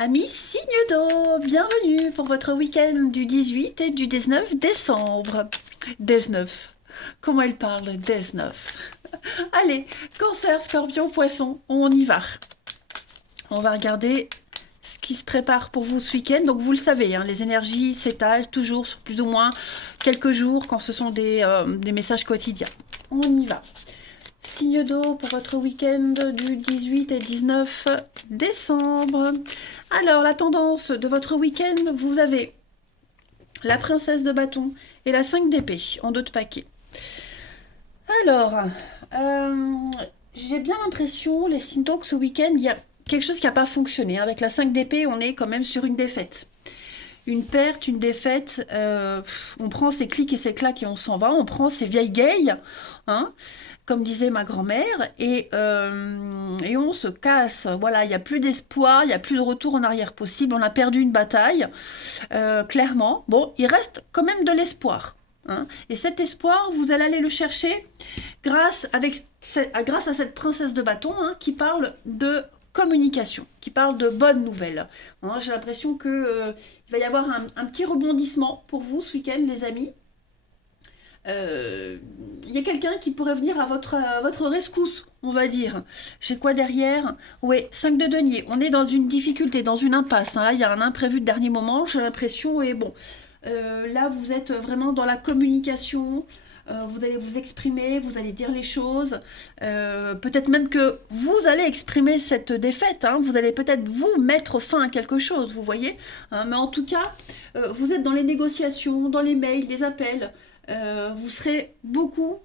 Amis signe d'eau, bienvenue pour votre week-end du 18 et du 19 décembre. 19. Comment elle parle 19. Allez, cancer, scorpion, poisson, on y va. On va regarder ce qui se prépare pour vous ce week-end. Donc vous le savez, hein, les énergies s'étalent toujours sur plus ou moins quelques jours quand ce sont des messages quotidiens. On y va. Signe d'eau pour votre week-end du 18 et 19 décembre. Alors, la tendance de votre week-end, vous avez la princesse de bâton et la 5 d'épée en deux de paquet. Alors, euh, j'ai bien l'impression, les signes d'eau, que ce week-end, il y a quelque chose qui n'a pas fonctionné. Avec la 5 d'épée, on est quand même sur une défaite. Une perte, une défaite, on prend ses clics et ses claques et on s'en va, on prend ses vieilles gailles, hein, comme disait ma grand-mère, et on se casse. Voilà, il n'y a plus d'espoir, il n'y a plus de retour en arrière possible, on a perdu une bataille, clairement. Bon, il reste quand même de l'espoir. Hein, et cet espoir, vous allez aller le chercher grâce à cette princesse de bâton, hein, qui parle de communication, qui parle de bonnes nouvelles. Hein, j'ai l'impression que il va y avoir un petit rebondissement pour vous ce week-end, les amis. Il y a quelqu'un qui pourrait venir à votre rescousse, on va dire. J'ai quoi derrière? Oui, 5 de denier. On est dans une difficulté, dans une impasse. Hein. Là, il y a un imprévu de dernier moment, j'ai l'impression. Et bon, là, vous êtes vraiment dans la communication. Vous allez vous exprimer, vous allez dire les choses. Peut-être même que vous allez exprimer cette défaite. Hein. Vous allez peut-être vous mettre fin à quelque chose, vous voyez. Hein. Mais en tout cas, vous êtes dans les négociations, dans les mails, les appels. Vous serez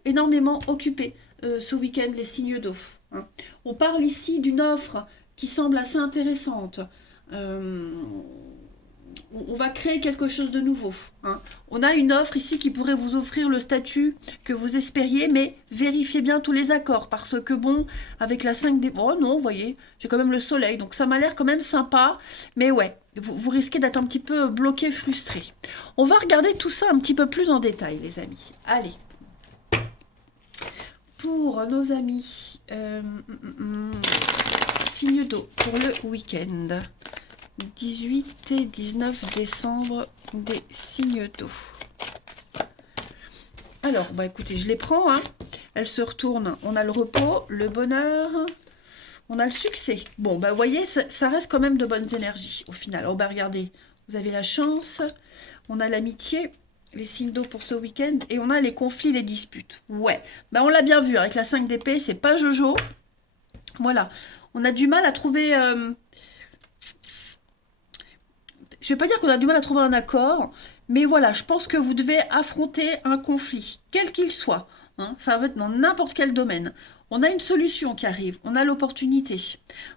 énormément occupés ce week-end, les signes d'eau. Hein. On parle ici d'une offre qui semble assez intéressante. Euh, on va créer quelque chose de nouveau. Hein. On a une offre ici qui pourrait vous offrir le statut que vous espériez, mais vérifiez bien tous les accords, parce que bon, avec la 5 des... Oh non, vous voyez, j'ai quand même le soleil, donc ça m'a l'air quand même sympa, mais ouais, vous risquez d'être un petit peu bloqué, frustré. On va regarder tout ça un petit peu plus en détail, les amis. Allez. Pour nos amis, signe d'eau pour le week-end. 18 et 19 décembre, des signes d'eau. Alors, bah écoutez, je les prends. Hein. Elles se retournent. On a le repos, le bonheur, on a le succès. Bon, bah vous voyez, ça reste quand même de bonnes énergies au final. Oh bah regardez, vous avez la chance, on a l'amitié, les signes d'eau pour ce week-end, et on a les conflits, les disputes. Ouais, bah on l'a bien vu, avec la 5 d'épée, c'est pas Jojo. Voilà, on a du mal à trouver... je vais pas dire qu'on a du mal à trouver un accord, mais voilà, je pense que vous devez affronter un conflit, quel qu'il soit. Hein, ça va être dans n'importe quel domaine. On a une solution qui arrive, on a l'opportunité.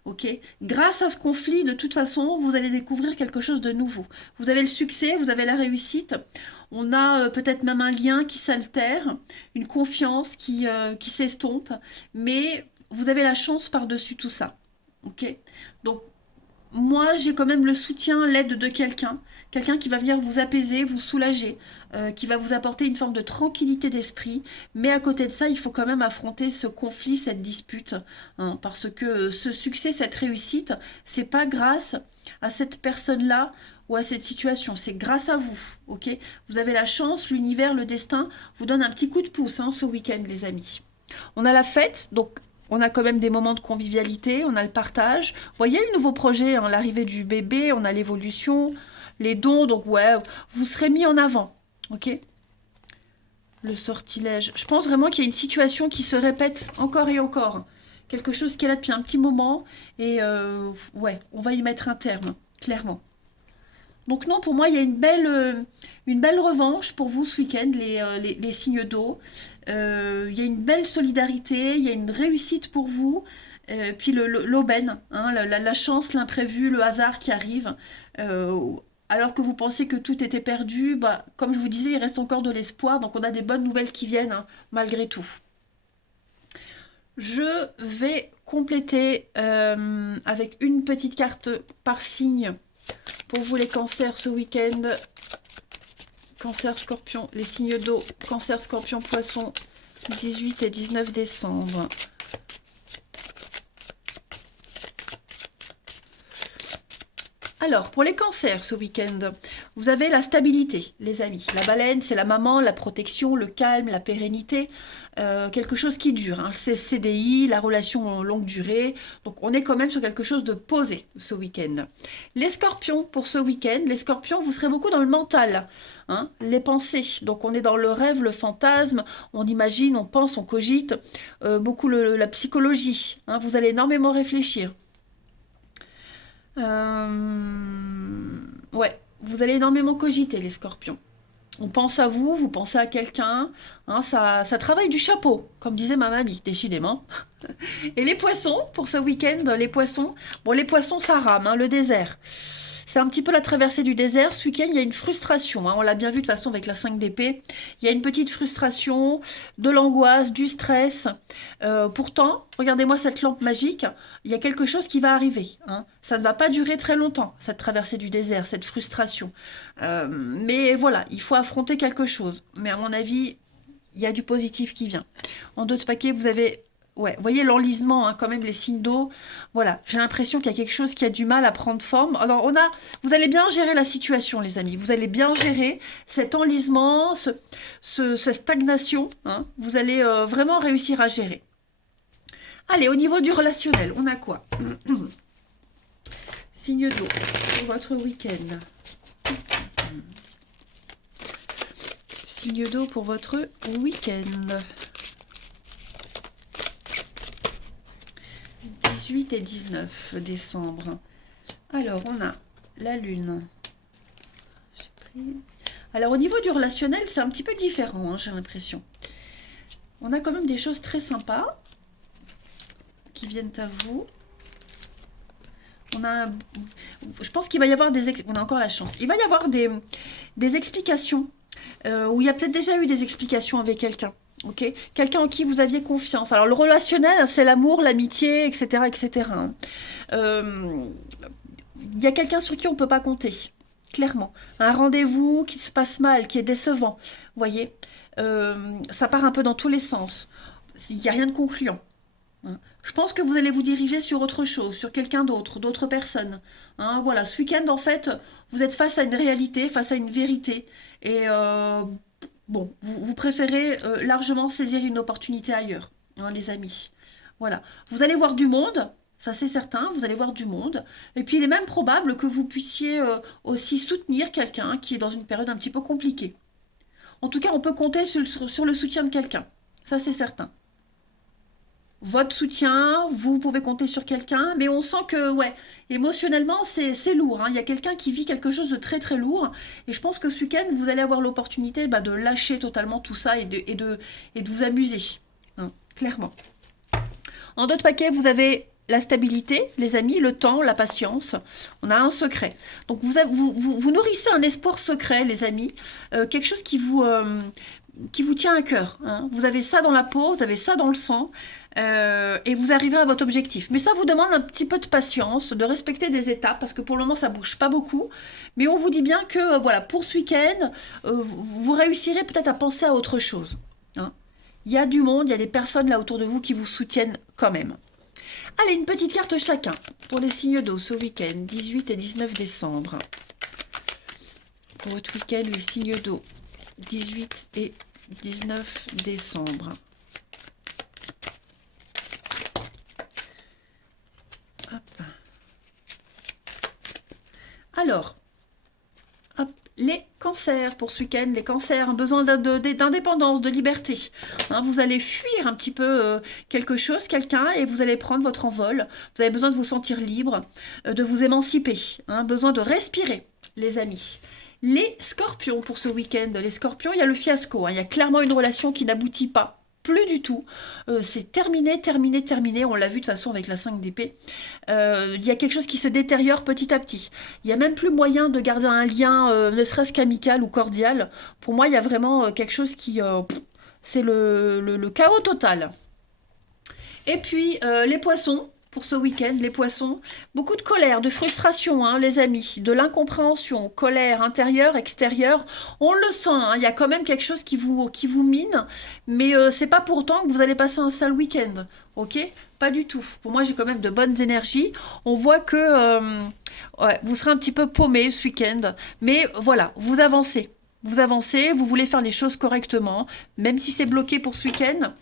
Ok. Grâce à ce conflit, de toute façon, vous allez découvrir quelque chose de nouveau. Vous avez le succès, vous avez la réussite. On a peut-être même un lien qui s'altère, une confiance qui s'estompe, mais vous avez la chance par-dessus tout ça. Ok. Donc moi, j'ai quand même le soutien, l'aide de quelqu'un, quelqu'un qui va venir vous apaiser, vous soulager, qui va vous apporter une forme de tranquillité d'esprit. Mais à côté de ça, il faut quand même affronter ce conflit, cette dispute, hein, parce que ce succès, cette réussite, c'est pas grâce à cette personne-là ou à cette situation, c'est grâce à vous, ok? Vous avez la chance, l'univers, le destin vous donne un petit coup de pouce, hein, ce week-end, les amis. On a la fête, donc on a quand même des moments de convivialité, on a le partage. Vous voyez le nouveau projet, hein, l'arrivée du bébé, on a l'évolution, les dons, donc ouais, vous serez mis en avant, ok? Le sortilège. Je pense vraiment qu'il y a une situation qui se répète encore et encore. Quelque chose qui est là depuis un petit moment, et ouais, on va y mettre un terme, clairement. Donc non, pour moi, il y a une belle revanche pour vous ce week-end, les signes d'eau. Il y a une belle solidarité, il y a une réussite pour vous. Puis l'aubaine, hein, la chance, l'imprévu, le hasard qui arrive. Euh, alors que vous pensiez que tout était perdu, bah, comme je vous disais, il reste encore de l'espoir. Donc on a des bonnes nouvelles qui viennent, hein, malgré tout. Je vais compléter avec une petite carte par signe pour vous les cancers ce week-end. Cancer, scorpion, les signes d'eau, cancer, scorpion, poisson, 18 et 19 décembre. Alors, pour les cancers ce week-end, vous avez la stabilité, les amis. La baleine, c'est la maman, la protection, le calme, la pérennité, quelque chose qui dure, hein. C'est le CDI, la relation longue durée. Donc, on est quand même sur quelque chose de posé ce week-end. Les scorpions, pour ce week-end, les scorpions, vous serez beaucoup dans le mental, hein, les pensées. Donc, on est dans le rêve, le fantasme, on imagine, on pense, on cogite, beaucoup la psychologie, hein. Vous allez énormément réfléchir. Ouais, vous allez énormément cogiter, les scorpions. On pense à vous, vous pensez à quelqu'un, hein, ça travaille du chapeau, comme disait ma mamie, décidément. Et les poissons, pour ce week-end, les poissons, bon, les poissons, ça rame, hein, le désert. C'est un petit peu la traversée du désert. Ce week-end, il y a une frustration, hein. On l'a bien vu de toute façon avec la 5 d'épée. Il y a une petite frustration, de l'angoisse, du stress. Pourtant, regardez-moi cette lampe magique. Il y a quelque chose qui va arriver, hein. Ça ne va pas durer très longtemps, cette traversée du désert, cette frustration. Mais voilà, il faut affronter quelque chose. Mais à mon avis, il y a du positif qui vient. En d'autres paquets, vous avez... Ouais, vous voyez l'enlisement, hein, quand même, les signes d'eau. Voilà, j'ai l'impression qu'il y a quelque chose qui a du mal à prendre forme. Alors, vous allez bien gérer la situation, les amis. Vous allez bien gérer cet enlisement, cette stagnation, hein. Vous allez vraiment réussir à gérer. Allez, au niveau du relationnel, on a quoi? Signe d'eau pour votre week-end. Signe d'eau pour votre week-end. 18 et 19 décembre. Alors, on a la lune. Alors, au niveau du relationnel, c'est un petit peu différent, hein, j'ai l'impression. On a quand même des choses très sympas qui viennent à vous. Je pense qu'il va y avoir on a encore la chance. Il va y avoir des explications, où il y a peut-être déjà eu des explications avec quelqu'un. Ok, quelqu'un en qui vous aviez confiance. Alors le relationnel, c'est l'amour, l'amitié, etc., etc. Il y a quelqu'un sur qui on ne peut pas compter, clairement. Un rendez-vous qui se passe mal, qui est décevant. Vous voyez, ça part un peu dans tous les sens. Il n'y a rien de concluant. Hein. Je pense que vous allez vous diriger sur autre chose, sur quelqu'un d'autre, d'autres personnes. Hein, voilà, ce week-end, en fait, vous êtes face à une réalité, face à une vérité. Et bon, vous préférez largement saisir une opportunité ailleurs, hein, les amis. Voilà. Vous allez voir du monde, ça c'est certain, vous allez voir du monde. Et puis il est même probable que vous puissiez aussi soutenir quelqu'un qui est dans une période un petit peu compliquée. En tout cas, on peut compter sur le soutien de quelqu'un. Ça c'est certain. Votre soutien, vous pouvez compter sur quelqu'un, mais on sent que, ouais, émotionnellement, c'est lourd, hein. Il y a quelqu'un qui vit quelque chose de très très lourd, et je pense que ce week-end, vous allez avoir l'opportunité de lâcher totalement tout ça et de vous amuser, hein, clairement. En d'autres paquets, vous avez la stabilité, les amis, le temps, la patience. On a un secret. Donc, vous nourrissez un espoir secret, les amis, quelque chose qui vous tient à cœur, hein. Vous avez ça dans la peau, vous avez ça dans le sang, et vous arriverez à votre objectif. Mais ça vous demande un petit peu de patience, de respecter des étapes, parce que pour le moment, ça bouge pas beaucoup. Mais on vous dit bien que, voilà, pour ce week-end, vous réussirez peut-être à penser à autre chose, hein. Il y a du monde, il y a des personnes là autour de vous qui vous soutiennent quand même. Allez, une petite carte chacun pour les signes d'eau ce week-end, 18 et 19 décembre. Pour votre week-end, les signes d'eau, 18 et 19 décembre. Hop. Alors, hop, les cancers pour ce week-end, les cancers, un besoin d'indépendance, de liberté. Hein, vous allez fuir un petit peu quelque chose, quelqu'un, et vous allez prendre votre envol. Vous avez besoin de vous sentir libre, de vous émanciper, hein, besoin de respirer, les amis. Les scorpions pour ce week-end, les scorpions, il y a le fiasco, hein, il y a clairement une relation qui n'aboutit pas. Plus du tout. C'est terminé, terminé, terminé. On l'a vu de toute façon avec la 5 d'épée. Il y a quelque chose qui se détériore petit à petit. Il n'y a même plus moyen de garder un lien, ne serait-ce qu'amical ou cordial. Pour moi, il y a vraiment quelque chose qui... c'est le chaos total. Et puis, les poissons, pour ce week-end, les poissons. Beaucoup de colère, de frustration, hein, les amis, de l'incompréhension, colère intérieure, extérieure. On le sent, hein, il y a quand même quelque chose qui vous mine, mais c'est pas pour autant que vous allez passer un sale week-end, ok? Pas du tout. Pour moi, j'ai quand même de bonnes énergies. On voit que ouais, vous serez un petit peu paumé ce week-end, mais voilà, vous avancez. Vous avancez, vous voulez faire les choses correctement, même si c'est bloqué pour ce week-end.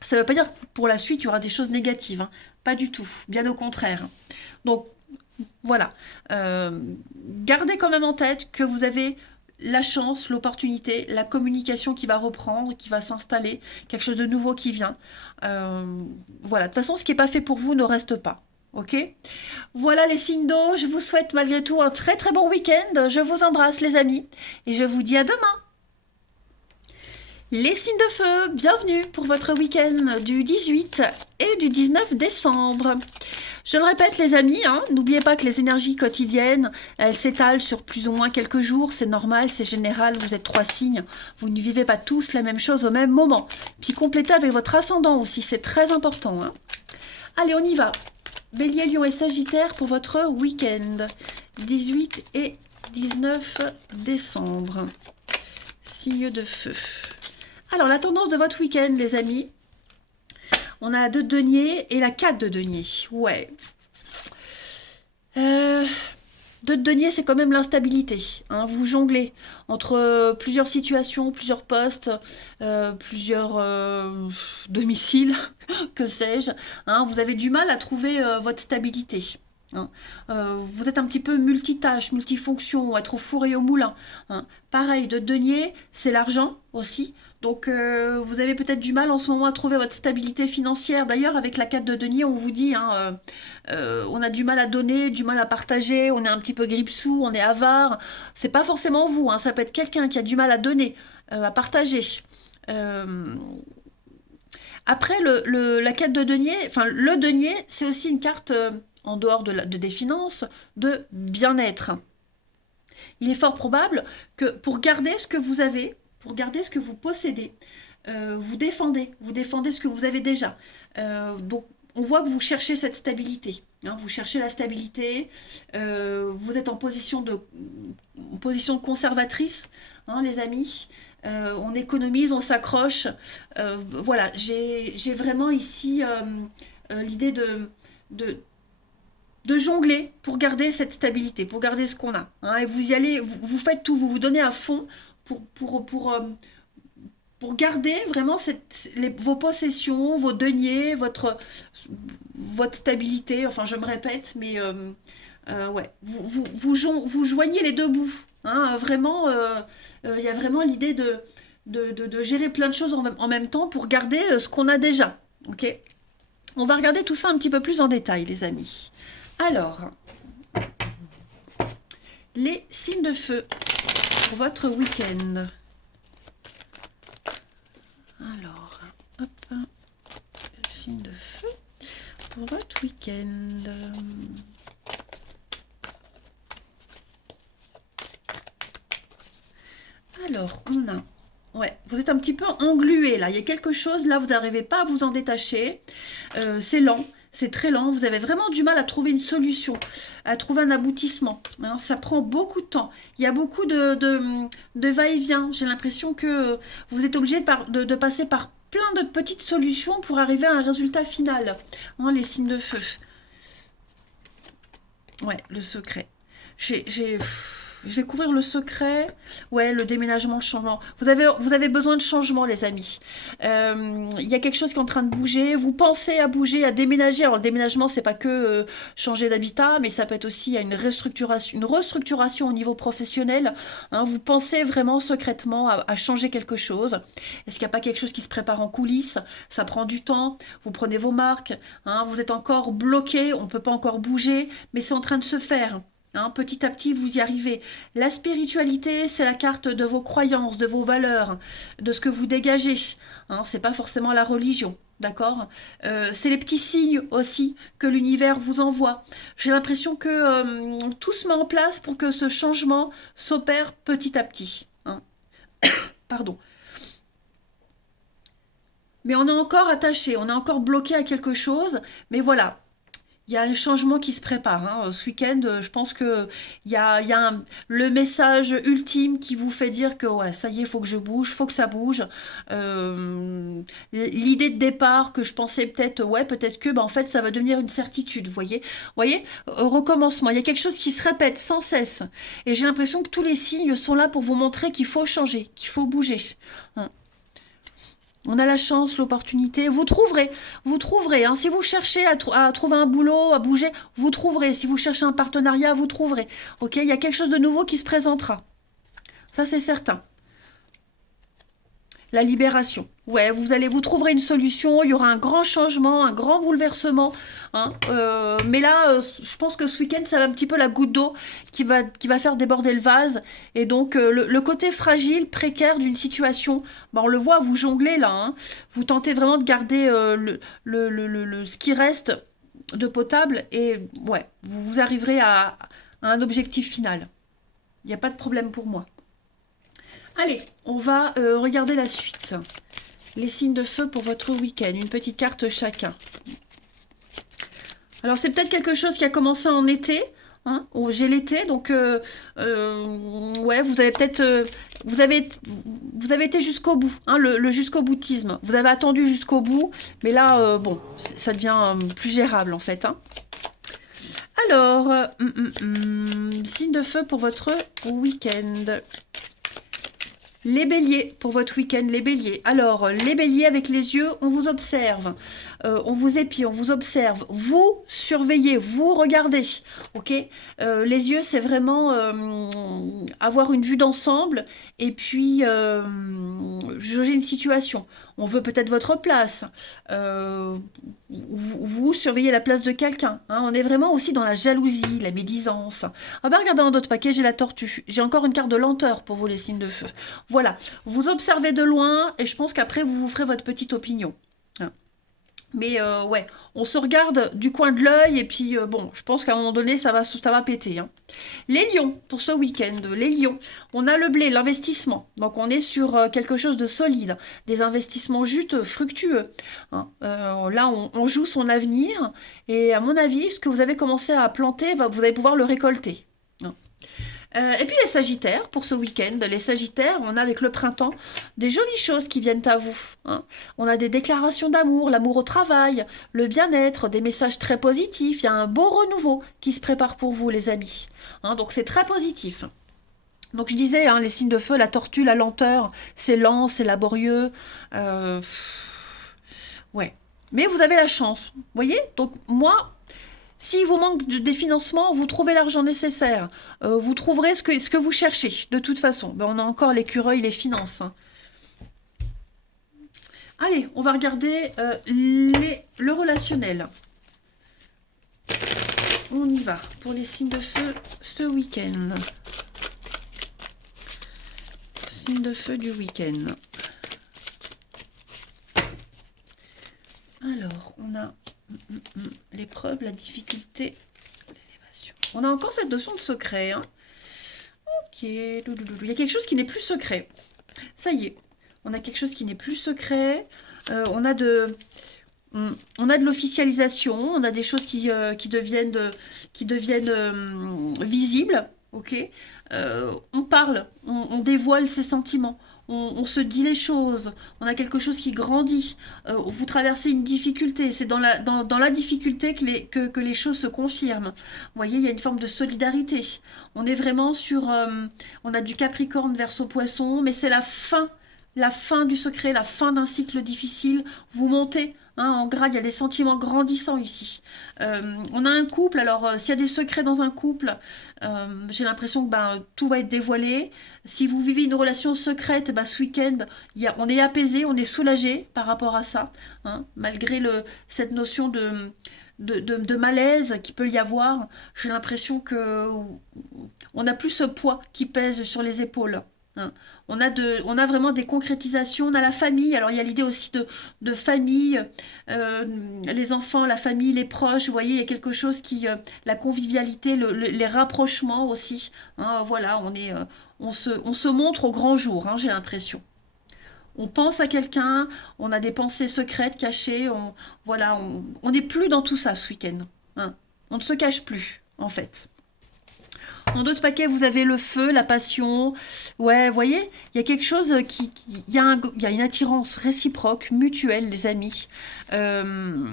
Ça ne veut pas dire que pour la suite, il y aura des choses négatives, hein. Pas du tout, bien au contraire. Donc, voilà. Gardez quand même en tête que vous avez la chance, l'opportunité, la communication qui va reprendre, qui va s'installer, quelque chose de nouveau qui vient. Euh, voilà, de toute façon, ce qui n'est pas fait pour vous ne reste pas. Ok? Voilà les signes d'eau, je vous souhaite malgré tout un très très bon week-end. Je vous embrasse les amis et je vous dis à demain. Les signes de feu, bienvenue pour votre week-end du 18 et du 19 décembre. Je le répète les amis, hein, n'oubliez pas que les énergies quotidiennes, elles s'étalent sur plus ou moins quelques jours, c'est normal, c'est général, vous êtes 3 signes, vous ne vivez pas tous la même chose au même moment. Puis complétez avec votre ascendant aussi, c'est très important, hein. Allez, on y va. Bélier, Lion et Sagittaire pour votre week-end 18 et 19 décembre. Signe de feu. Alors, la tendance de votre week-end, les amis, on a la 2 de denier et la 4 de denier. Ouais. 2 de denier, c'est quand même l'instabilité, hein. Vous jonglez entre plusieurs situations, plusieurs postes, plusieurs domiciles, que sais-je, hein. Vous avez du mal à trouver votre stabilité, hein. Vous êtes un petit peu multitâche, multifonction, être au four et au moulin, hein. Pareil, de denier, c'est l'argent aussi. Donc vous avez peut-être du mal en ce moment à trouver votre stabilité financière. D'ailleurs, avec la 4 de denier, on vous dit, hein, on a du mal à donner, du mal à partager, on est un petit peu grippe-sous, on est avare. C'est pas forcément vous, hein, ça peut être quelqu'un qui a du mal à donner, à partager. Euh, Après, la 4 de denier, enfin le denier, c'est aussi une carte, en dehors des finances, de bien-être. Il est fort probable que pour garder ce que vous avez, pour garder ce que vous possédez, vous défendez ce que vous avez déjà. Donc, on voit que vous cherchez cette stabilité, hein. Vous cherchez la stabilité, vous êtes en position de conservatrice, hein, les amis. On économise, on s'accroche. Voilà, j'ai vraiment ici l'idée de, de jongler pour garder cette stabilité, pour garder ce qu'on a, hein. Et vous y allez, vous faites tout, vous vous donnez à fond pour garder vraiment vos possessions, vos deniers, votre stabilité. Enfin, je me répète, mais ouais, vous joignez les deux bouts, hein. Vraiment, il y a vraiment l'idée de gérer plein de choses en même temps pour garder ce qu'on a déjà. Ok? On va regarder tout ça un petit peu plus en détail, les amis. Alors, les signes de feu pour votre week-end. Alors, hop, signe de feu pour votre week-end. Alors, on a... Ouais, vous êtes un petit peu englué là. Il y a quelque chose là, vous n'arrivez pas à vous en détacher. C'est lent, c'est très lent. Vous avez vraiment du mal à trouver une solution, à trouver un aboutissement, hein. Ça prend beaucoup de temps. Il y a beaucoup de va-et-vient. J'ai l'impression que vous êtes obligé de passer par plein de petites solutions pour arriver à un résultat final, hein, les signes de feu. Ouais, le secret. Je vais couvrir le secret. Ouais, le déménagement, le changement. Vous avez besoin de changement, les amis. Il y a quelque chose qui est en train de bouger. Vous pensez à bouger, à déménager. Alors, le déménagement, c'est pas que changer d'habitat, mais ça peut être aussi une restructuration au niveau professionnel, hein. Vous pensez vraiment secrètement à changer quelque chose. Est-ce qu'il n'y a pas quelque chose qui se prépare en coulisses? Ça prend du temps. Vous prenez vos marques, hein. Vous êtes encore bloqué. On ne peut pas encore bouger, mais c'est en train de se faire, hein. Petit à petit, vous y arrivez. La spiritualité, c'est la carte de vos croyances, de vos valeurs, de ce que vous dégagez, hein. C'est pas forcément la religion, d'accord? C'est les petits signes aussi que l'univers vous envoie. J'ai l'impression que tout se met en place pour que ce changement s'opère petit à petit, hein. Pardon. Mais on est encore attaché, on est encore bloqué à quelque chose. Mais voilà, Il y a un changement qui se prépare, hein. Ce week-end, je pense que il y a le message ultime qui vous fait dire que ouais, ça y est, il faut que je bouge, faut que ça bouge. L'idée de départ que je pensais peut-être, ouais, peut-être que, bah, en fait, ça va devenir une certitude, vous voyez, recommencement. Il y a quelque chose qui se répète sans cesse. Et j'ai l'impression que tous les signes sont là pour vous montrer qu'il faut changer, qu'il faut bouger. Hein. On a la chance, l'opportunité. Vous trouverez. Hein. Si vous cherchez à trouver un boulot, à bouger, vous trouverez. Si vous cherchez un partenariat, vous trouverez. Ok, il y a quelque chose de nouveau qui se présentera. Ça, c'est certain. La libération. Ouais, vous trouverez une solution, il y aura un grand changement, un grand bouleversement. Hein. Mais là, je pense que ce week-end, ça va un petit peu la goutte d'eau qui va faire déborder le vase. Et donc, le côté fragile, précaire d'une situation, bah, on le voit, vous jonglez là. Hein. Vous tentez vraiment de garder ce qui reste de potable. Et ouais, vous arriverez à un objectif final. Il n'y a pas de problème pour moi. Allez, on va regarder la suite. Les signes de feu pour votre week-end. Une petite carte chacun. Alors, c'est peut-être quelque chose qui a commencé en été. Hein, j'ai l'été, donc ouais, vous avez peut-être vous avez été jusqu'au bout, hein, le jusqu'au boutisme. Vous avez attendu jusqu'au bout, mais là, bon, ça devient plus gérable en fait. Hein. Alors, signe de feu pour votre week-end. Les béliers, pour votre week-end, les béliers. Alors, les béliers, avec les yeux, on vous observe, on vous épie, on vous observe, vous surveillez, vous regardez, ok. Les yeux, c'est vraiment avoir une vue d'ensemble et puis juger une situation. On veut peut-être votre place, vous surveillez la place de quelqu'un. Hein. On est vraiment aussi dans la jalousie, la médisance. Ah bah regardez dans d'autres paquets, j'ai la tortue. J'ai encore une carte de lenteur pour vous, les signes de feu. Voilà, vous observez de loin et je pense qu'après, vous vous ferez votre petite opinion. Hein. Mais ouais, on se regarde du coin de l'œil et puis bon, je pense qu'à un moment donné, ça va péter. Hein. Les lions, pour ce week-end, les lions, on a le blé, l'investissement. Donc on est sur quelque chose de solide, des investissements juteux, fructueux. Hein. Là, on joue son avenir et à mon avis, ce que vous avez commencé à planter, vous allez pouvoir le récolter. Hein. Et puis les Sagittaires, pour ce week-end, les Sagittaires, on a avec le printemps des jolies choses qui viennent à vous. Hein. On a des déclarations d'amour, l'amour au travail, le bien-être, des messages très positifs. Il y a un beau renouveau qui se prépare pour vous, les amis. Hein, donc c'est très positif. Donc je disais, hein, les signes de feu, la tortue, la lenteur, c'est lent, c'est laborieux. Ouais. Mais vous avez la chance. Vous voyez. Donc moi, s'il vous manque des financements, vous trouvez l'argent nécessaire. Vous trouverez ce que vous cherchez, de toute façon. Ben, on a encore l'écureuil, les finances. Hein. Allez, on va regarder le relationnel. On y va pour les signes de feu ce week-end. Signes de feu du week-end. Alors, on a l'épreuve, la difficulté, l'élévation. On a encore cette notion de secret. Hein. Ok, il y a quelque chose qui n'est plus secret. Ça y est, on a quelque chose qui n'est plus secret. On a de l'officialisation, on a des choses qui deviennent visibles. Ok, on parle, on dévoile ses sentiments. On se dit les choses, on a quelque chose qui grandit, vous traversez une difficulté, c'est dans la difficulté que les choses se confirment. Vous voyez, il y a une forme de solidarité. On est vraiment sur... on a du Capricorne Verseau Poisson, mais c'est la fin du secret, la fin d'un cycle difficile. Vous montez. Hein, en grade, il y a des sentiments grandissants ici. On a un couple, alors s'il y a des secrets dans un couple, j'ai l'impression que tout va être dévoilé. Si vous vivez une relation secrète, ce week-end, on est apaisé, on est soulagé par rapport à ça, hein, malgré cette notion de malaise qu'il peut y avoir. J'ai l'impression que on n'a plus ce poids qui pèse sur les épaules. Hein. On a vraiment des concrétisations, on a la famille, alors il y a l'idée aussi de famille, les enfants, la famille, les proches, vous voyez, il y a quelque chose la convivialité, les rapprochements aussi, hein, voilà, on se montre au grand jour, hein, j'ai l'impression. On pense à quelqu'un, on a des pensées secrètes, cachées, voilà, on n'est plus dans tout ça ce week-end. Hein. On ne se cache plus, en fait. En d'autres paquets, vous avez le feu, la passion. Ouais, vous voyez, il y a quelque chose il y a une attirance réciproque, mutuelle, les amis. Euh,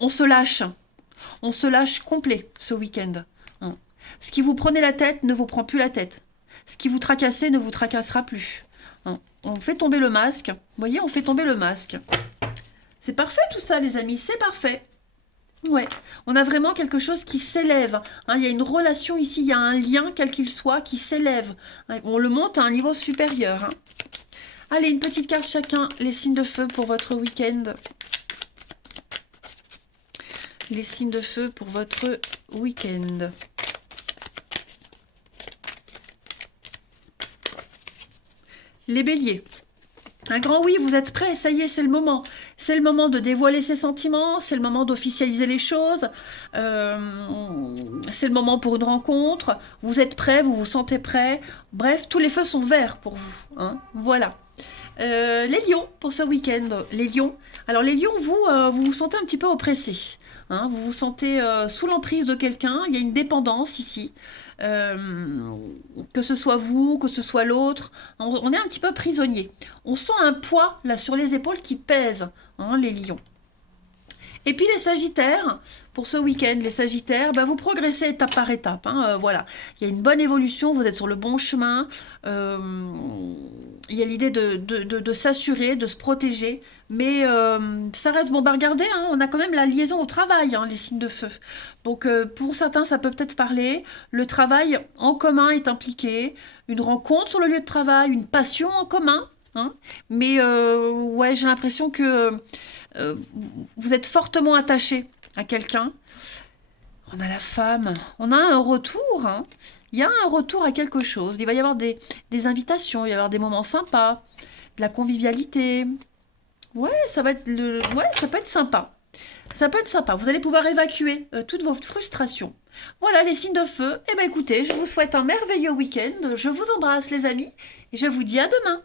on se lâche. On se lâche complet ce week-end. Hein. Ce qui vous prenait la tête ne vous prend plus la tête. Ce qui vous tracassait ne vous tracassera plus. Hein. On fait tomber le masque. Vous voyez, on fait tomber le masque. C'est parfait tout ça, les amis. C'est parfait. Ouais, on a vraiment quelque chose qui s'élève. Hein, il y a une relation ici, il y a un lien, quel qu'il soit, qui s'élève. Hein, on le monte à un niveau supérieur. Hein. Allez, une petite carte chacun, les signes de feu pour votre week-end. Les signes de feu pour votre week-end. Les béliers. Un grand oui, vous êtes prêts, ça y est, c'est le moment. C'est le moment de dévoiler ses sentiments, c'est le moment d'officialiser les choses, c'est le moment pour une rencontre. Vous êtes prêts, vous vous sentez prêts. Bref, tous les feux sont verts pour vous. Hein, voilà. Les lions pour ce week-end. Les lions. Alors les lions, vous vous sentez un petit peu oppressés. Hein, vous vous sentez sous l'emprise de quelqu'un. Il y a une dépendance ici. Que ce soit vous, que ce soit l'autre. On est un petit peu prisonnier. On sent un poids là sur les épaules qui pèse. Hein, les lions. Et puis les Sagittaires, pour ce week-end, les Sagittaires, bah, vous progressez étape par étape. Hein, voilà, il y a une bonne évolution, vous êtes sur le bon chemin. Il y a l'idée de s'assurer, de se protéger. Mais ça reste bon. Bah regardez, hein, on a quand même la liaison au travail, hein, les signes de feu. Donc pour certains, ça peut peut-être parler. Le travail en commun est impliqué. Une rencontre sur le lieu de travail, une passion en commun. Hein. Mais ouais, j'ai l'impression que vous êtes fortement attaché à quelqu'un. On a la femme, on a un retour. Hein. Il y a un retour à quelque chose. Il va y avoir des invitations, il va y avoir des moments sympas, de la convivialité. Ouais, ouais, ça peut être sympa. Ça peut être sympa. Vous allez pouvoir évacuer toutes vos frustrations. Voilà les signes de feu. Eh bien écoutez, je vous souhaite un merveilleux week-end. Je vous embrasse les amis et je vous dis à demain.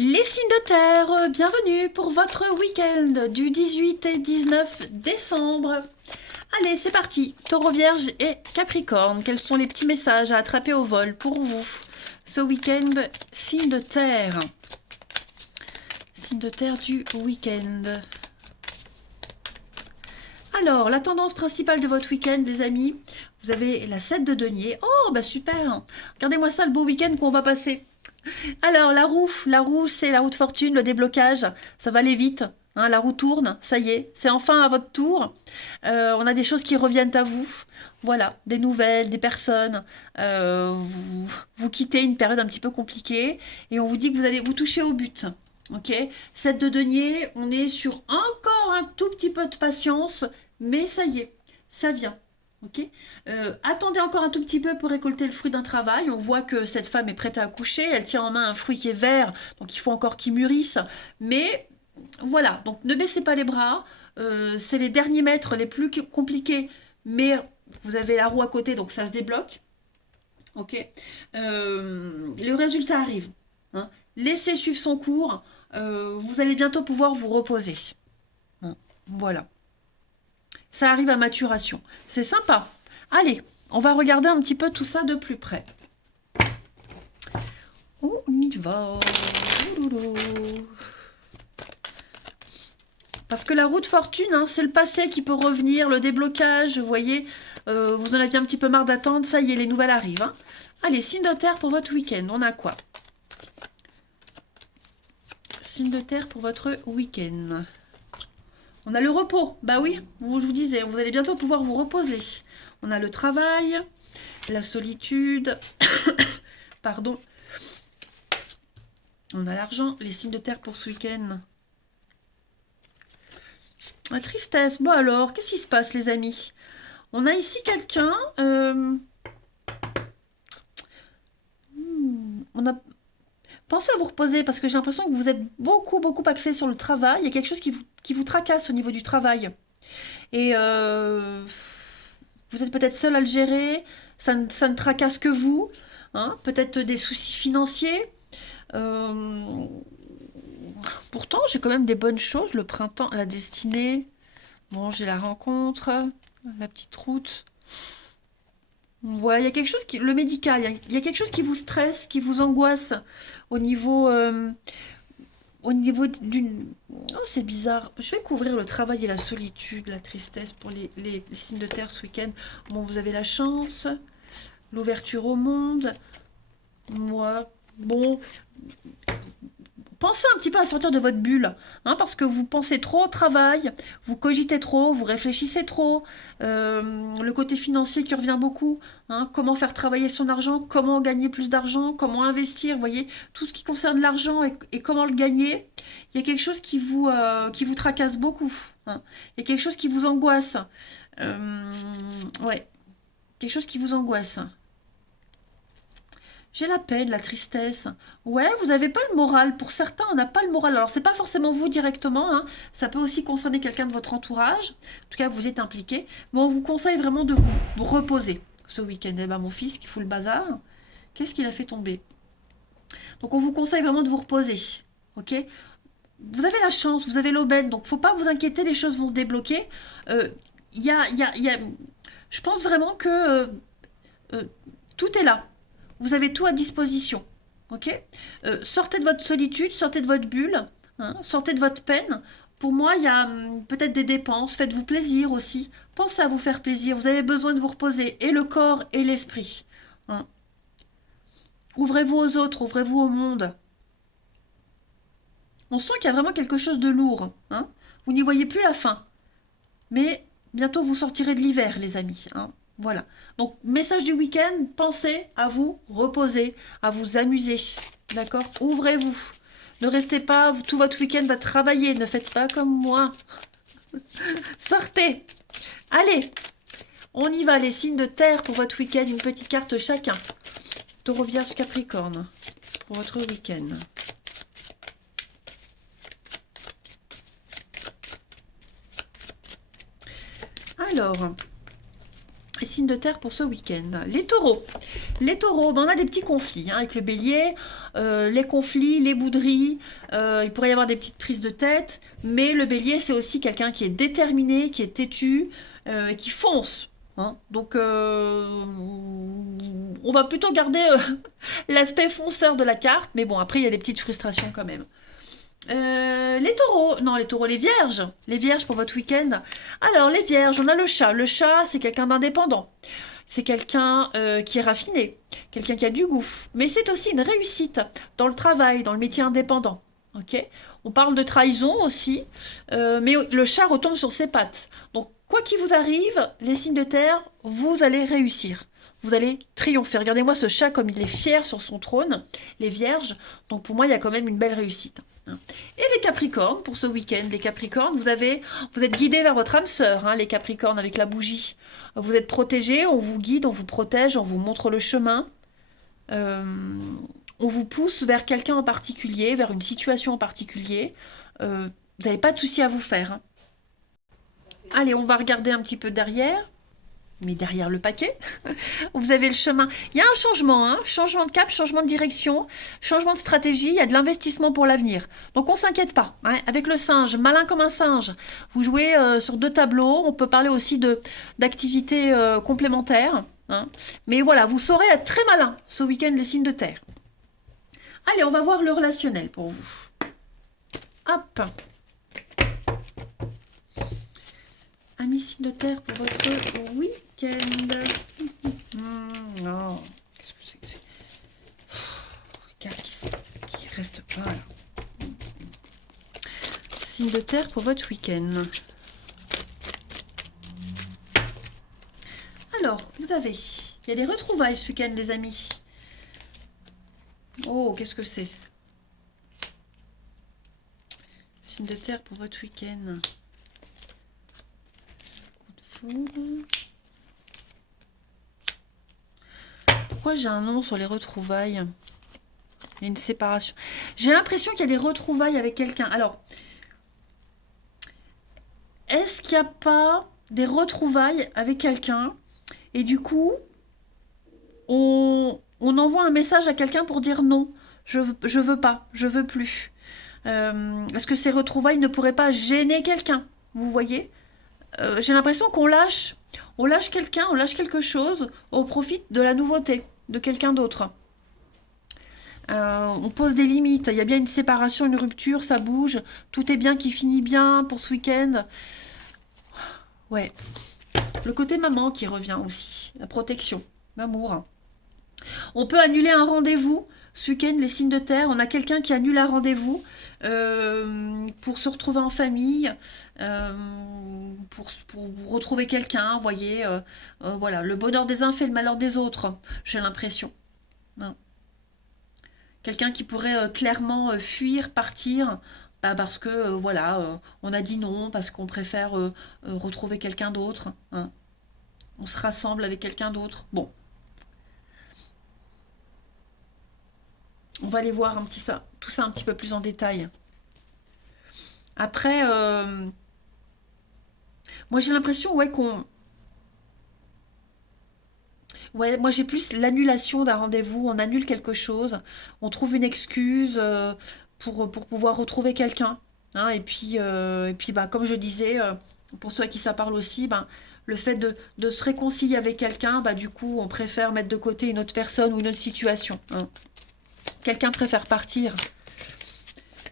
Les signes de terre, bienvenue pour votre week-end du 18 et 19 décembre. Allez, c'est parti. Taureau, Vierge et Capricorne, quels sont les petits messages à attraper au vol pour vous ce week-end, signe de terre. Signe de terre du week-end. Alors, la tendance principale de votre week-end, les amis, vous avez la 7 de denier. Oh, bah super. Regardez-moi ça, le beau week-end qu'on va passer. Alors, la roue, c'est la roue de fortune, le déblocage, ça va aller vite. Hein, la roue tourne, ça y est, c'est enfin à votre tour. On a des choses qui reviennent à vous. Voilà, des nouvelles, des personnes. Vous quittez une période un petit peu compliquée et on vous dit que vous allez vous toucher au but. Ok, 7 de denier, on est sur encore un tout petit peu de patience, mais ça y est, ça vient. Ok. Attendez encore un tout petit peu pour récolter le fruit d'un travail. On voit que cette femme est prête à accoucher. Elle tient en main un fruit qui est vert, donc il faut encore qu'il mûrisse. Mais voilà, donc ne baissez pas les bras. C'est les derniers mètres les plus compliqués, mais vous avez la roue à côté, donc ça se débloque. Ok. Le résultat arrive. Hein. Laissez suivre son cours. Vous allez bientôt pouvoir vous reposer. Hein. Voilà. Ça arrive à maturation. C'est sympa. Allez, on va regarder un petit peu tout ça de plus près. Oh, on y va. Parce que la roue de fortune, hein, c'est le passé qui peut revenir, le déblocage, vous voyez. Vous en aviez un petit peu marre d'attendre, ça y est, les nouvelles arrivent. Hein. Allez, signe de terre pour votre week-end. On a quoi? Signe de terre pour votre week-end. On a le repos, bah oui, je vous disais, vous allez bientôt pouvoir vous reposer. On a le travail, la solitude, pardon. On a l'argent, les signes de terre pour ce week-end. La tristesse, bon alors, qu'est-ce qui se passe les amis? On a ici quelqu'un, on a... Pensez à vous reposer parce que j'ai l'impression que vous êtes beaucoup axé sur le travail. Il y a quelque chose qui vous tracasse au niveau du travail. Et vous êtes peut-être seul à le gérer. Ça ne tracasse que vous. Hein, peut-être des soucis financiers. Pourtant, j'ai quand même des bonnes choses. Le printemps, la destinée. Bon, j'ai la rencontre, la petite route. Ouais, il y a quelque chose qui... Le médical, il y a quelque chose qui vous stresse, qui vous angoisse au niveau... d'une... Oh, c'est bizarre. Je vais couvrir le travail et la solitude, la tristesse pour les signes de terre ce week-end. Bon, vous avez la chance, l'ouverture au monde. Moi, bon, pensez un petit peu à sortir de votre bulle, hein, parce que vous pensez trop au travail, vous cogitez trop, vous réfléchissez trop, le côté financier qui revient beaucoup, hein, comment faire travailler son argent, comment gagner plus d'argent, comment investir, vous voyez, tout ce qui concerne l'argent et comment le gagner, il y a quelque chose qui vous tracasse beaucoup, hein. Il y a quelque chose qui vous angoisse, ouais, quelque chose qui vous angoisse. J'ai la peine, la tristesse. Ouais, vous n'avez pas le moral. Pour certains, on n'a pas le moral. Alors, c'est pas forcément vous directement, hein. Ça peut aussi concerner quelqu'un de votre entourage. En tout cas, vous êtes impliqué. Mais on vous conseille vraiment de vous reposer ce week-end. Eh ben, mon fils qui fout le bazar, qu'est-ce qu'il a fait tomber? Donc, on vous conseille vraiment de vous reposer. Ok? Vous avez la chance, vous avez l'aubaine. Donc, faut pas vous inquiéter, les choses vont se débloquer. Euh, je pense vraiment que euh, tout est là. Vous avez tout à disposition. Ok. Sortez de votre solitude, sortez de votre bulle, hein, sortez de votre peine. Pour moi, il y a peut-être des dépenses. Faites-vous plaisir aussi. Pensez à vous faire plaisir. Vous avez besoin de vous reposer, et le corps et l'esprit, hein. Ouvrez-vous aux autres, ouvrez-vous au monde. On sent qu'il y a vraiment quelque chose de lourd, hein. Vous n'y voyez plus la fin. Mais bientôt, vous sortirez de l'hiver, les amis, hein. Voilà. Donc, message du week-end, pensez à vous reposer, à vous amuser. D'accord? Ouvrez-vous. Ne restez pas tout votre week-end à travailler. Ne faites pas comme moi. Sortez. Allez, on y va. Les signes de terre pour votre week-end. Une petite carte chacun. Taureau, Vierge, Capricorne pour votre week-end. Alors, les signes de terre pour ce week-end. Les taureaux. Les taureaux, ben on a des petits conflits, hein, avec le bélier. Les conflits, les bouderies. Il pourrait y avoir des petites prises de tête. Mais le bélier, c'est aussi quelqu'un qui est déterminé, qui est têtu, qui fonce, hein. Donc, on va plutôt garder l'aspect fonceur de la carte. Mais bon, après, il y a des petites frustrations quand même. Les taureaux, non les taureaux, les vierges pour votre week-end. Alors les vierges, on a le chat. Le chat, c'est quelqu'un d'indépendant. C'est quelqu'un qui est raffiné, quelqu'un qui a du goût. Mais c'est aussi une réussite dans le travail, dans le métier indépendant. Ok. On parle de trahison aussi, mais le chat retombe sur ses pattes. Donc quoi qu'il vous arrive, les signes de terre, vous allez réussir. Vous allez triompher. Regardez-moi ce chat comme il est fier sur son trône, les vierges. Donc pour moi, il y a quand même une belle réussite, hein. Et les capricornes, pour ce week-end, les capricornes, vous êtes guidés vers votre âme sœur, hein, les capricornes, avec la bougie. Vous êtes protégés, on vous guide, on vous protège, on vous montre le chemin. Euh, on vous pousse vers quelqu'un en particulier, vers une situation en particulier. Vous n'avez pas de souci à vous faire, hein. Allez, on va regarder un petit peu derrière. Mais derrière le paquet, vous avez le chemin. Il y a un changement, hein, changement de cap, changement de direction, changement de stratégie, il y a de l'investissement pour l'avenir. Donc on ne s'inquiète pas, hein. Avec le singe, malin comme un singe, vous jouez sur deux tableaux, on peut parler aussi d'activités complémentaires, hein. Mais voilà, vous saurez être très malin ce week-end, les signes de terre. Allez, on va voir le relationnel pour vous. Hop. Amis signes de terre pour votre week-end. Non. Qu'est-ce que c'est que c'est? Regarde qui reste pas là. Signe de terre pour votre week-end. Alors, vous avez... Il y a des retrouvailles ce week-end, les amis. Oh, qu'est-ce que c'est? Signe de terre pour votre week-end. Pourquoi j'ai un nom sur les retrouvailles? Il y a une séparation. J'ai l'impression qu'il y a des retrouvailles avec quelqu'un. Alors, est-ce qu'il n'y a pas des retrouvailles avec quelqu'un et du coup, on envoie un message à quelqu'un pour dire non, je veux pas, je veux plus. Est-ce que ces retrouvailles ne pourraient pas gêner quelqu'un? Vous voyez? j'ai l'impression on lâche quelqu'un, on lâche quelque chose au profit de la nouveauté, de quelqu'un d'autre. On pose des limites, il y a bien une séparation, une rupture, ça bouge, tout est bien qui finit bien pour ce week-end. Ouais, le côté maman qui revient aussi, la protection, l'amour. On peut annuler un rendez-vous. Ce week-end, les signes de terre, on a quelqu'un qui annule un rendez-vous pour se retrouver en famille, pour retrouver quelqu'un, vous voyez. Voilà, le bonheur des uns fait le malheur des autres, j'ai l'impression. Hein. Quelqu'un qui pourrait clairement fuir, partir, bah, parce que voilà, on a dit non, parce qu'on préfère retrouver quelqu'un d'autre. Hein. On se rassemble avec quelqu'un d'autre. Bon, on va aller voir tout ça un petit peu plus en détail. Après, moi j'ai l'impression ouais qu'on ouais, moi j'ai plus l'annulation d'un rendez-vous, on annule quelque chose, on trouve une excuse pour pouvoir retrouver quelqu'un. Hein, et puis bah, comme je disais, pour ceux à qui ça parle aussi, ben, le fait de se réconcilier avec quelqu'un, bah, du coup on préfère mettre de côté une autre personne ou une autre situation. Hein. Quelqu'un préfère partir.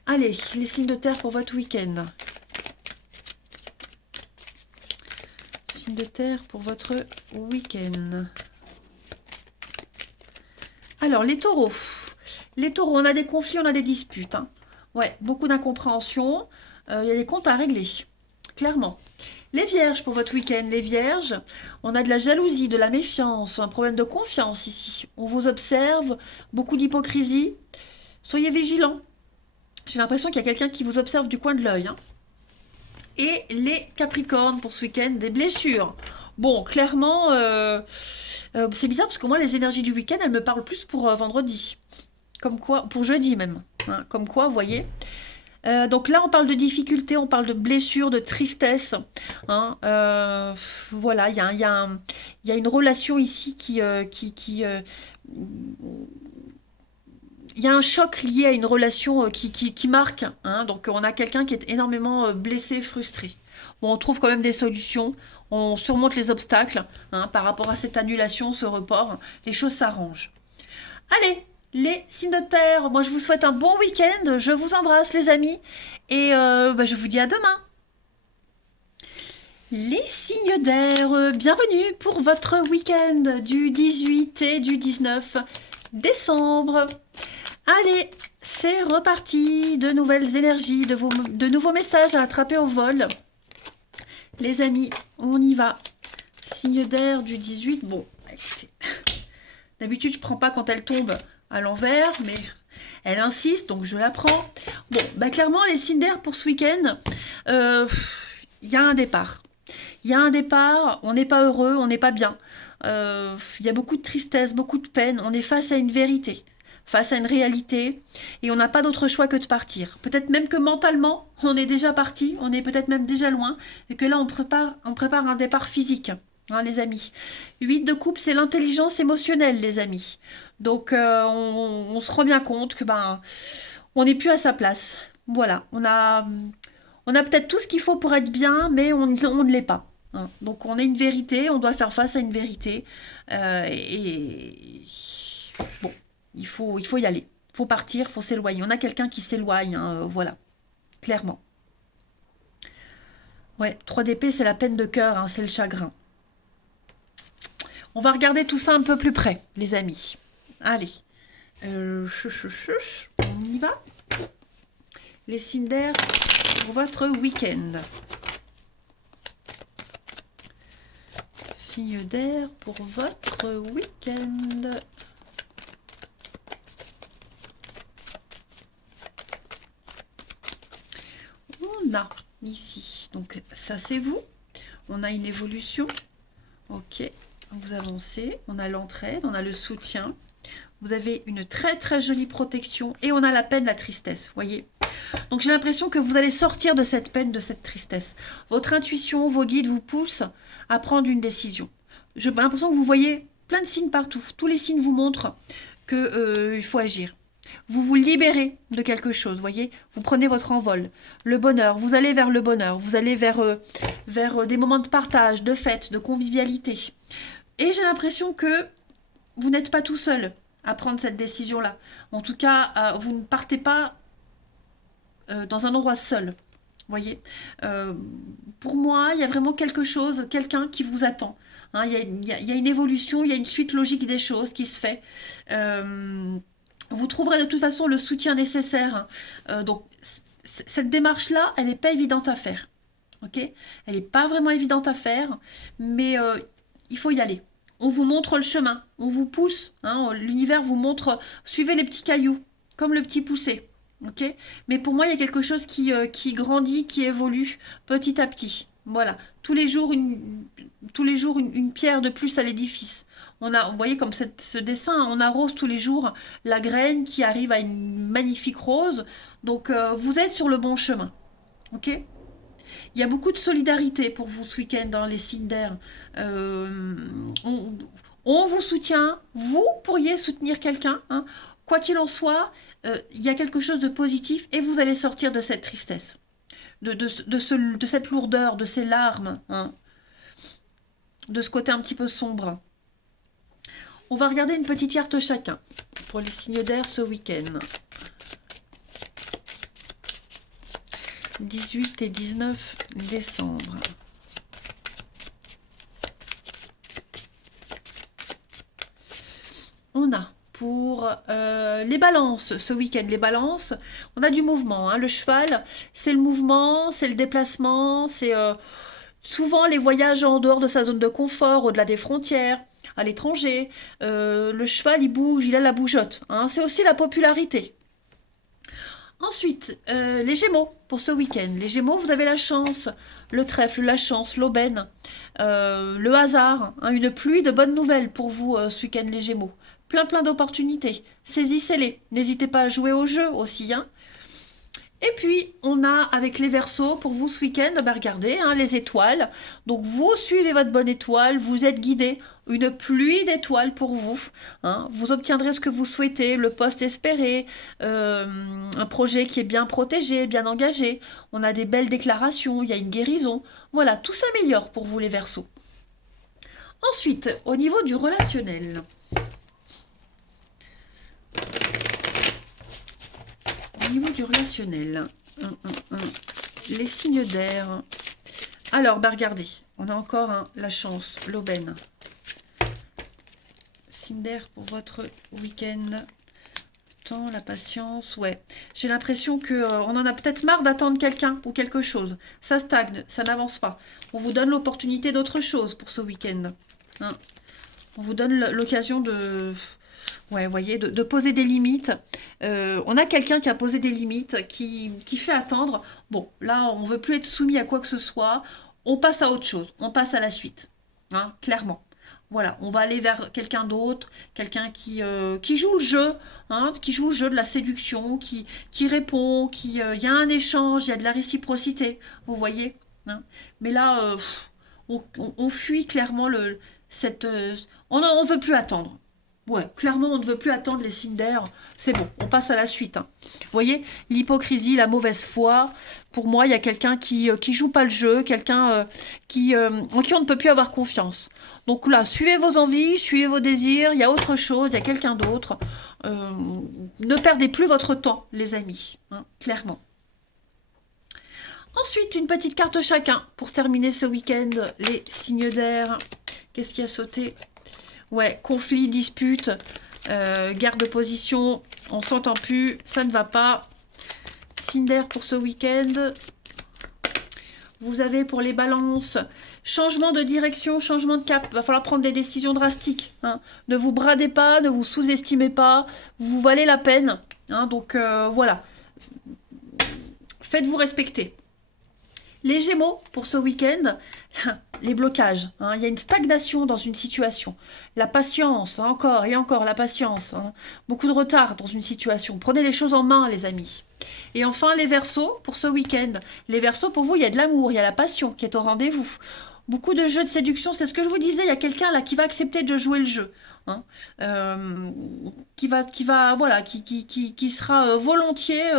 Allez, les signes de terre pour votre week-end. Signes de terre pour votre week-end. Alors, les taureaux. Les taureaux, on a des conflits, on a des disputes. Hein. Ouais, beaucoup d'incompréhension. Il y a des comptes à régler, clairement. Les vierges pour votre week-end. Les vierges, on a de la jalousie, de la méfiance, un problème de confiance ici. On vous observe, beaucoup d'hypocrisie. Soyez vigilants. J'ai l'impression qu'il y a quelqu'un qui vous observe du coin de l'œil. Hein. Et les capricornes pour ce week-end, des blessures. Bon, clairement, c'est bizarre parce que moi, les énergies du week-end, elles me parlent plus pour vendredi. Comme quoi, pour jeudi même. Hein, comme quoi, vous voyez. Donc là, on parle de difficultés, on parle de blessures, de tristesse. Hein, voilà, il y a une relation ici il y a un choc lié à une relation qui marque. Hein, donc on a quelqu'un qui est énormément blessé, frustré. Bon, on trouve quand même des solutions. On surmonte les obstacles hein, par rapport à cette annulation, ce report. Les choses s'arrangent. Allez, les signes de terre, moi je vous souhaite un bon week-end. Je vous embrasse les amis. Et bah, je vous dis à demain. Les signes d'air, bienvenue pour votre week-end du 18 et du 19 décembre. Allez, c'est reparti. De nouvelles énergies, de nouveaux messages à attraper au vol. Les amis, on y va. Signe d'air du 18. Bon, écoutez. D'habitude, je prends pas quand elle tombe à l'envers, mais elle insiste, donc je la prends. Bon, bah clairement, les signes d'air pour ce week-end, il y a un départ. Il y a un départ, on n'est pas heureux, on n'est pas bien. Il y a beaucoup de tristesse, beaucoup de peine. On est face à une vérité, face à une réalité, et on n'a pas d'autre choix que de partir. Peut-être même que mentalement, on est déjà parti, on est peut-être même déjà loin, et que là, on prépare un départ physique. Hein, les amis. 8 de coupe, c'est l'intelligence émotionnelle, les amis. Donc, on se rend bien compte que on n'est plus à sa place. Voilà, on a peut-être tout ce qu'il faut pour être bien, mais on ne l'est pas. Hein. Donc, on a une vérité, on doit faire face à une vérité. Et bon, il faut y aller. Il faut partir, il faut s'éloigner. On a quelqu'un qui s'éloigne, hein, voilà, clairement. Ouais, 3 d'épée, c'est la peine de cœur, hein, c'est le chagrin. On va regarder tout ça un peu plus près, les amis. Allez. On y va. Les signes d'air pour votre week-end. Signe d'air pour votre week-end. On a ici, donc ça c'est vous. On a une évolution. Ok. Vous avancez, on a l'entraide, on a le soutien, vous avez une très très jolie protection et on a la peine, la tristesse, voyez. Donc j'ai l'impression que vous allez sortir de cette peine, de cette tristesse. Votre intuition, vos guides vous poussent à prendre une décision. J'ai l'impression que vous voyez plein de signes partout. Tous les signes vous montrent qu'il faut agir. Vous vous libérez de quelque chose, voyez. Vous prenez votre envol. Le bonheur, vous allez vers le bonheur. Vous allez vers des moments de partage, de fête, de convivialité. Et j'ai l'impression que vous n'êtes pas tout seul à prendre cette décision-là. En tout cas, vous ne partez pas dans un endroit seul. Voyez, pour moi, il y a vraiment quelque chose, quelqu'un qui vous attend. Hein, il y a une évolution, il y a une suite logique des choses qui se fait. Vous trouverez de toute façon le soutien nécessaire. Hein. Donc, cette démarche-là, elle n'est pas évidente à faire. Ok. Elle n'est pas vraiment évidente à faire, mais il faut y aller. On vous montre le chemin, on vous pousse. Hein, l'univers vous montre, suivez les petits cailloux, comme le petit poussé. Ok. Mais pour moi, il y a quelque chose qui grandit, qui évolue petit à petit. Voilà. Tous les jours une pierre de plus à l'édifice. Vous voyez comme ce dessin, on arrose tous les jours la graine qui arrive à une magnifique rose. Donc, vous êtes sur le bon chemin. Ok. Il y a beaucoup de solidarité pour vous ce week-end dans les signes d'air. On vous soutient. Vous pourriez soutenir quelqu'un. Hein. Quoi qu'il en soit, il y a quelque chose de positif et vous allez sortir de cette tristesse, de cette lourdeur, de ces larmes, hein, de ce côté un petit peu sombre. On va regarder une petite carte chacun pour les signes d'air ce week-end. 18 et 19 décembre. On a pour les balances ce week-end. Les balances, on a du mouvement. Hein. Le cheval, c'est le mouvement, c'est le déplacement, c'est souvent les voyages en dehors de sa zone de confort, au-delà des frontières, à l'étranger. Le cheval, il bouge, il a la bougeotte. Hein. C'est aussi la popularité. Ensuite, les Gémeaux pour ce week-end. Les Gémeaux, vous avez la chance, le trèfle, la chance, l'aubaine, le hasard, hein, une pluie de bonnes nouvelles pour vous ce week-end, les Gémeaux. Plein d'opportunités. Saisissez-les. N'hésitez pas à jouer au jeu aussi. Hein. Et puis, on a avec les Verseaux, pour vous ce week-end, regardez, hein, les étoiles. Donc, vous suivez votre bonne étoile, vous êtes guidé. Une pluie d'étoiles pour vous. Hein. Vous obtiendrez ce que vous souhaitez, le poste espéré, un projet qui est bien protégé, bien engagé. On a des belles déclarations, il y a une guérison. Voilà, tout s'améliore pour vous les Verseaux. Ensuite, au niveau du relationnel. Au niveau du relationnel, les signes d'air. Alors, regardez, on a encore la chance, l'aubaine. Signe d'air pour votre week-end. Temps, la patience, ouais. J'ai l'impression qu'on en a peut-être marre d'attendre quelqu'un ou quelque chose. Ça stagne, ça n'avance pas. On vous donne l'opportunité d'autre chose pour ce week-end. Hein. On vous donne l'occasion de... Ouais, vous voyez, de poser des limites. On a quelqu'un qui a posé des limites, qui fait attendre. Bon, là, on ne veut plus être soumis à quoi que ce soit. On passe à autre chose. On passe à la suite. Hein, clairement. Voilà, on va aller vers quelqu'un d'autre, quelqu'un qui joue le jeu, hein, qui joue le jeu de la séduction, qui répond, il y a un échange, il y a de la réciprocité, vous voyez. Hein. Mais là, on fuit clairement on ne veut plus attendre. Ouais, clairement, on ne veut plus attendre les signes d'air. C'est bon, on passe à la suite. Hein. Vous voyez, l'hypocrisie, la mauvaise foi. Pour moi, il y a quelqu'un qui joue pas le jeu, quelqu'un en qui on ne peut plus avoir confiance. Donc là, suivez vos envies, suivez vos désirs. Il y a autre chose, il y a quelqu'un d'autre. Ne perdez plus votre temps, les amis. Hein, clairement. Ensuite, une petite carte chacun pour terminer ce week-end. Les signes d'air. Qu'est-ce qui a sauté ? Ouais, conflit, dispute, guerre de position, on s'entend plus, ça ne va pas. Signe d'air pour ce week-end. Vous avez pour les balances, changement de direction, changement de cap. Il va falloir prendre des décisions drastiques. Hein. Ne vous bradez pas, ne vous sous-estimez pas, vous valez la peine. Hein, donc voilà, faites-vous respecter. Les Gémeaux, pour ce week-end, les blocages. Hein, il y a une stagnation dans une situation. La patience, encore et encore la patience. Hein, beaucoup de retard dans une situation. Prenez les choses en main, les amis. Et enfin, les Verseaux, pour ce week-end. Les Verseaux, pour vous, il y a de l'amour, il y a la passion qui est au rendez-vous. Beaucoup de jeux de séduction, c'est ce que je vous disais, il y a quelqu'un là qui va accepter de jouer le jeu. Hein, euh, voilà, qui sera volontiers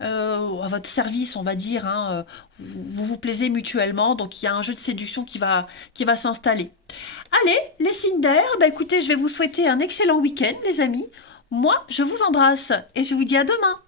à votre service, on va dire. Hein, vous vous plaisez mutuellement, donc il y a un jeu de séduction qui va s'installer. Allez, les signes d'air, bah écoutez, je vais vous souhaiter un excellent week-end, les amis. Moi, je vous embrasse et je vous dis à demain.